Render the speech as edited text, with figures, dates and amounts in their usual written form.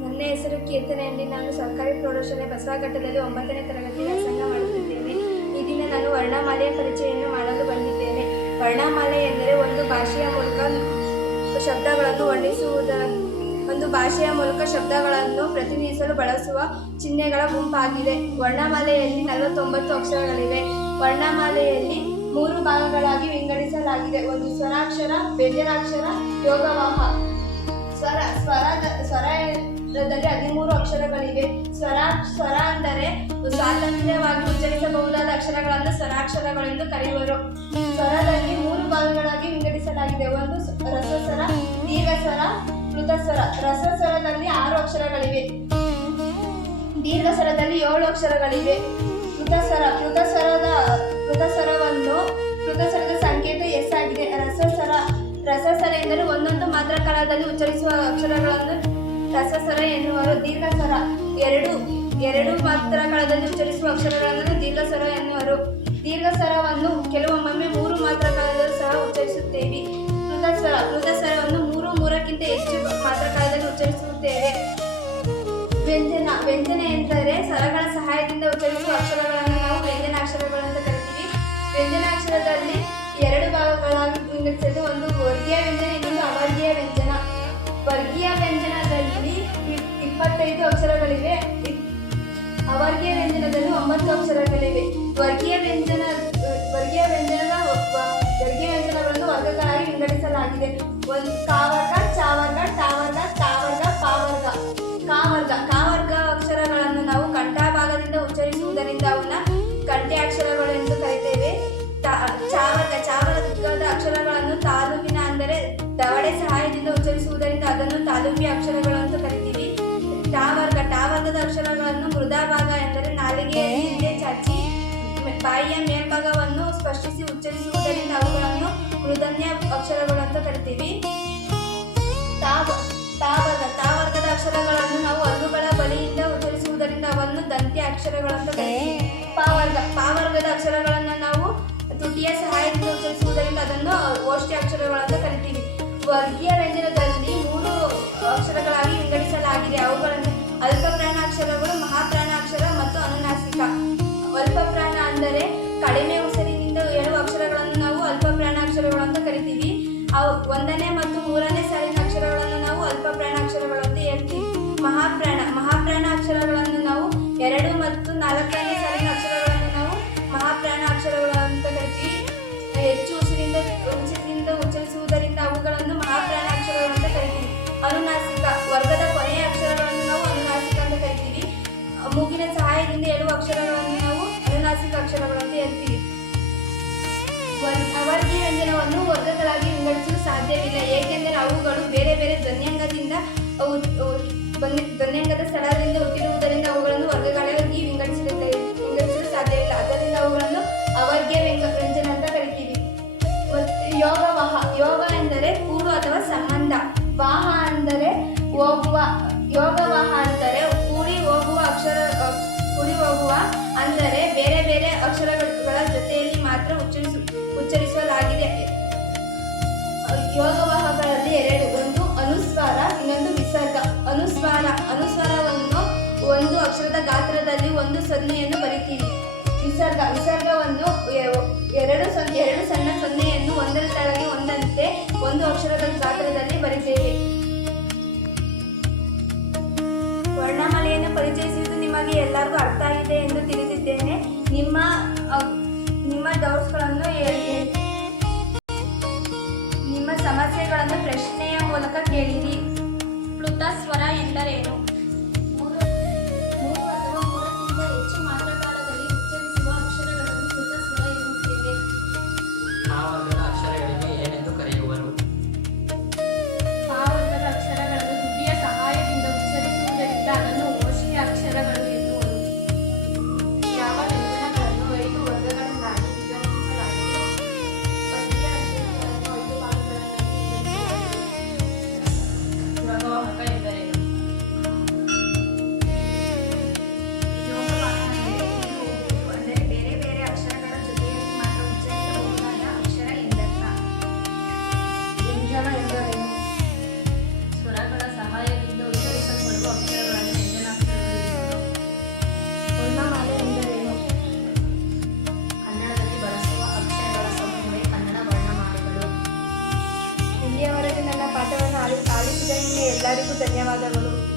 ನನ್ನ ಹೆಸರು ಕೀರ್ತನೆಯಲ್ಲಿ. ನಾನು ಸರ್ಕಾರಿ ಪ್ರೌಢಶಾಲೆ ಬಸವಘಟ್ಟದಲ್ಲಿ 9ನೇ ತರಗತಿ ವ್ಯಾಸಂಗ ಮಾಡುತ್ತಿದ್ದೇನೆ. ಈ ದಿನ ನಾನು ವರ್ಣಮಾಲೆಯ ಪರಿಚಯವನ್ನು ಮಾಡಲು ಬಂದಿದ್ದೇನೆ. ವರ್ಣಮಾಲೆ ಎಂದರೆ ಒಂದು ಭಾಷೆಯ ಶಬ್ದಗಳನ್ನು ಪ್ರತಿನಿಧಿಸಲು ಬಳಸುವ ಚಿಹ್ನೆಗಳ ಗುಂಪಾಗಿದೆ. ವರ್ಣಮಾಲೆಯಲ್ಲಿ 49 ಅಕ್ಷರಗಳಿವೆ. ವರ್ಣಮಾಲೆಯಲ್ಲಿ 3 ಭಾಗಗಳಾಗಿ ವಿಂಗಡಿಸಲಾಗಿದೆ. ಒಂದು ಸ್ವರಾಕ್ಷರ, ವ್ಯಂಜನಾಕ್ಷರ, ಯೋಗವಾಹ. ಸ್ವರದಲ್ಲಿ 13 ಅಕ್ಷರಗಳಿವೆ. ಸ್ವರ ಅಂದರೆ ಸ್ವಾತಂತ್ರ್ಯವಾಗಿ ಉಚ್ಚರಿಸಬಹುದಾದ ಅಕ್ಷರಗಳನ್ನು ಸ್ವರಾಕ್ಷರಗಳೆಂದು ಕರೆಯುವರು. ಸ್ವರದಲ್ಲಿ 3 ಭಾಗಗಳಾಗಿ ವಿಂಗಡಿಸಲಾಗಿದೆ. ಒಂದು ರಸಸ್ವರ, ದೀರ್ಘಸ್ವರ, ಪ್ಲುತಸ್ವರ. ರಸಸ್ವರದಲ್ಲಿ 6 ಅಕ್ಷರಗಳಿವೆ. ದೀರ್ಘಸ್ವರದಲ್ಲಿ 7 ಅಕ್ಷರಗಳಿವೆ. ಪ್ಲುತಸ್ವರದ ಸಂಕೇತ ಎಸ್ ಆಗಿದೆ. ರಸಸ್ವರ ಎಂದರೆ ಒಂದೊಂದು ಮಾತ್ರ ಕಾಲದಲ್ಲಿ ಉಚ್ಚರಿಸುವ ಅಕ್ಷರಗಳನ್ನು ರಸಸ್ವರ ಎನ್ನುವರು. ದೀರ್ಘಸ್ವರ ಎರಡು ಮಾತ್ರ ಕಾಲದಲ್ಲಿ ಉಚ್ಚರಿಸುವ ಅಕ್ಷರಗಳನ್ನು ದೀರ್ಘಸ್ವರ ಎನ್ನುವರು. ದೀರ್ಘಸ್ವರವನ್ನು ಕೆಲವೊಮ್ಮೆ 3 ಮಾತ್ರ ಕಾಲದಲ್ಲೂ ಸಹ ಉಚ್ಚರಿಸುತ್ತೇವೆ. ಪ್ಲುತಸ್ವರವನ್ನು 3ಕ್ಕಿಂತ ಹೆಚ್ಚು ಮಾತ್ರ ಕಾಲದಲ್ಲಿ ಉಚ್ಚರಿಸುತ್ತೇವೆ. ವ್ಯಂಜನ ಎಂದರೆ ಸ್ವರಗಳ ಸಹಾಯದಿಂದ ಉಚ್ಚರಿಸುವ ಅಕ್ಷರಗಳನ್ನು ನಾವು ವ್ಯಂಜನಾಕ್ಷರಗಳೆಂದು ಕರಿತೀವಿ. ವ್ಯಂಜನಾಕ್ಷರದಲ್ಲಿ 2 ಭಾಗಗಳಾಗಿ ವಿಂಗಡಿಸಿದ್ದು. ಒಂದು ವರ್ಗೀಯ ವ್ಯಂಜನ, ಇನ್ನೊಂದು ಅವರ್ಗೀಯ ವ್ಯಂಜನ. ವರ್ಗೀಯ ವ್ಯಂಜನದಲ್ಲಿ 25 ಅಕ್ಷರಗಳಿವೆ. ಅವರ್ಗೀಯ ವ್ಯಂಜನದಲ್ಲಿ 9 ಅಕ್ಷರಗಳಿವೆ. ವರ್ಗೀಯ ವ್ಯಂಜನಗಳನ್ನು ವರ್ಗಗಳಾಗಿ ವಿಂಗಡಿಸಲಾಗಿದೆ. ಒಂದು ಕಾವರ್ಗ, ಚಾವರ್ಗ, ಟಾವರ್ಗ, ತಾವರ್ಗ, ಪಾವರ್ಗ. ಕಾವರ್ಗ ಅಕ್ಷರಗಳನ್ನು ನಾವು ಕಂಠಭಾಗದಿಂದ ಉಚ್ಚರಿಸುವುದರಿಂದ ಅವನ್ನ ಕಂಠೆ ಅಕ್ಷರಗಳೆಂದು ಕರೆಯುತ್ತೇವೆ. ಚಾವರ್ಗದ ಅಕ್ಷರಗಳನ್ನು ತಾಲೂಕಿನ ಅಂದರೆ ದವಡೆ ಸಹಾಯದಿಂದ ಉಚ್ಚರಿಸುವುದರಿಂದ ಅದನ್ನು ತಾಲೂಕಿಯ ಅಕ್ಷರಗಳು ಅಂತ ಕರಿತೀವಿ. ಟಾವರ್ಗದ ಅಕ್ಷರಗಳನ್ನು ಮೃದಭಾಗ ಎಂದರೆ ನಾಲಿಗೆಯ ಹಿಂದೆ ಚಾಚಿ ಬಾಯಿಯ ಮೇಲ್ಭಾಗವನ್ನು ಸ್ಪರ್ಶಿಸಿ ಉಚ್ಚರಿಸುವುದರಿಂದ ಅವುಗಳನ್ನು ಮೃದನ್ಯ ಅಕ್ಷರಗಳು ಅಂತ ಕರಿತೀವಿ. ತಾವರ್ಗದ ಅಕ್ಷರಗಳನ್ನು ನಾವು ಹಲ್ಲುಗಳ ಬಳಿಯಿಂದ ಉಚ್ಚರಿಸುವುದರಿಂದ ಅವನ್ನು ದಂತ್ಯ ಅಕ್ಷರಗಳು ಅಂತ ಕರಿತೀವಿ. ಪಾವರ್ಗದ ಅಕ್ಷರಗಳನ್ನು ನಾವು ತುಟಿಯ ಸಹಾಯದಿಂದ ಉಚ್ಚರಿಸುವುದರಿಂದ ಅದನ್ನು ಓಷ್ಠ್ಯ ಅಕ್ಷರಗಳು ಅಂತ ಕರಿತೀವಿ. ವರ್ಗೀಯ ವ್ಯಂಜನದಲ್ಲಿ 3 ಅಕ್ಷರಗಳಾಗಿ ವಿಂಗಡಿಸಲಾಗಿದೆ. ಅವುಗಳನ್ನು ಅಲ್ಪಪ್ರಾಣಾಕ್ಷರಗಳು, ಮಹಾಪ್ರಾಣಾಕ್ಷರ ಮತ್ತು ಅನುನಾಸಿಕ. ಅಲ್ಪಪ್ರಾಣ ಅಂದರೆ ಕಡಿಮೆ ಉಸಿರಿನಿಂದ 7 ಅಕ್ಷರಗಳನ್ನು ನಾವು ಅಲ್ಪಪ್ರಾಣಾಕ್ಷರಗಳು ಅಂತ ಕರಿತೀವಿ. ಅವು 1ನೇ ಮತ್ತು 3ನೇ ಸಾಲಿನ ಅಕ್ಷರಗಳನ್ನು ನಾವು ಅಲ್ಪಪ್ರಾಣಾಕ್ಷರಗಳು ಅಂತ ಹೇಳ್ತೀವಿ. ಮಹಾಪ್ರಾಣ ಅಕ್ಷರಗಳನ್ನು ನಾವು 2 ಮತ್ತು 4ನೇ ಸಾಲಿನ ಅಕ್ಷರಗಳನ್ನು ನಾವು ಮಹಾಪ್ರಾಣ ಅಕ್ಷರಗಳು ಅಂತ ಕರಿತೀವಿ. ಹೆಚ್ಚು ಉಸಿರಿಂದ ಉಚ್ಚರಿಸುವುದರಿಂದ ಅವುಗಳನ್ನು ಮಹಾಪ್ರಾಣ ಅಕ್ಷರಗಳು ಅಂತ ಕರಿತೀವಿ. ಅನುನಾಸಿಕ ವರ್ಗದ ಕೊನೆಯ ಅಕ್ಷರಗಳನ್ನು ನಾವು ಅನುನಾಸಿಕ ಅಂತ ಕರಿತೀವಿ. ಮೂಗಿನ ಸಹಾಯದಿಂದ 7 ಅಕ್ಷರಗಳನ್ನು ನಾವು ಅನುನಾಸಿಕ ಅಕ್ಷರಗಳು ಅಂತ ಹೇಳ್ತೀವಿ. ಅವರ್ಗೀಯ ವ್ಯಂಜನವನ್ನು ವರ್ಗಗಳಾಗಿ ವಿಂಗಡಿಸಲು ಸಾಧ್ಯವಿಲ್ಲ, ಏಕೆಂದರೆ ಅವುಗಳು ಬೇರೆ ಬೇರೆ ಧ್ವನ್ಯಂಗದ ಸ್ಥಳದಿಂದ ಹುಟ್ಟಿರುವುದರಿಂದ ಅವುಗಳನ್ನು ವರ್ಗಗಳಾಗಿ ವಿಂಗಡಿಸಲು ಸಾಧ್ಯವಿಲ್ಲ. ಆದ್ದರಿಂದ ಅವುಗಳನ್ನು ಅವರ್ಗೀಯ ವ್ಯಂಜನ ಅಂತ ಕರಿತೀವಿ. ಯೋಗವಾಹ. ಯೋಗ ಎಂದರೆ ಕೂಡು ಅಥವಾ ಸಂಬಂಧ. ವಾಹ ಅಂದರೆ ಹೋಗುವ. ಯೋಗವಾಹ ಅಂದರೆ ಕೂಡಿ ಹೋಗುವ ಅಂದರೆ ಬೇರೆ ಬೇರೆ ಅಕ್ಷರಗಳ ಜೊತೆಯಲ್ಲಿ ಮಾತ್ರ ಉಚ್ಚರಿಸಲಾಗಿದೆ. ಯೋಗವಾಹಗಳಲ್ಲಿ 2, ಒಂದು ಅನುಸ್ವಾರ, ಇನ್ನೊಂದು ವಿಸರ್ಗ. ಅನುಸ್ವಾರವನ್ನು ಒಂದು ಅಕ್ಷರದ ಗಾತ್ರದಲ್ಲಿ ಒಂದು ಸೊನ್ನೆಯನ್ನು ಬರಿತೀವಿ. ವಿಸರ್ಗವನ್ನು 2 ಸಣ್ಣ ಸೊನ್ನೆಯನ್ನು ಒಂದರ ಕೆಳಗೆ ಒಂದಂತೆ ಒಂದು ಅಕ್ಷರದ ಗಾತ್ರದಲ್ಲಿ ಬರಿತೇವೆ. ವರ್ಣಮಾಲೆಯನ್ನು ಪರಿಚಯಿಸುವುದು ನಿಮಗೆ ಎಲ್ಲರಿಗೂ ಅರ್ಥ ಆಗಿದೆ ಎಂದು ತಿಳಿದಿದ್ದೇನೆ. ನಿಮ್ಮ ಡೌಟ್ಸ್ಗಳನ್ನು ನಿಮ್ಮ ಸಮಸ್ಯೆಗಳನ್ನು ಪ್ರಶ್ನೆಯ ಮೂಲಕ ಕೇಳಿರಿ. ಪ್ಲುತಸ್ವರ ಎಂದರೇನು? 3 ಅಥವಾ 3ಕ್ಕಿಂತ ಹೆಚ್ಚು ಮಾತ್ರಕಾಲದಲ್ಲಿ ಉಚ್ಚರಿಸುವ ಅಕ್ಷರಗಳನ್ನು ಪ್ಲುತಸ್ವರ ಎನ್ನುತ್ತೇವೆ. ಆ ವರ್ಗದ ಅಕ್ಷರಗಳಿಗೆ ಏನೆಂದು ಕರೆಯುವರು? ಆ ವರ್ಗದ ಅಕ್ಷರಗಳನ್ನು ತುಟಿಯ ಸಹಾಯದಿಂದ ಉಚ್ಚರಿಸುವುದರಿಂದ ಅದನ್ನು ಓಷ್ಠ್ಯ ಅಕ್ಷರಗಳು ಎನ್ನುವರು. ಯಾವ ವ್ಯಂಜನಗಳನ್ನು 5 ವರ್ಗಗಳನ್ನಾಗಿ ವಿಂಗಡಿಸಲಾಗಿದೆ? ವರ್ಗೀಯ ವ್ಯಂಜನಗಳನ್ನು 5 ಭಾಗಗಳನ್ನಾಗಿ ವಿಂಗಡಿಸಲಾಗಿದೆ. ಧನ್ಯವಾದಗಳು.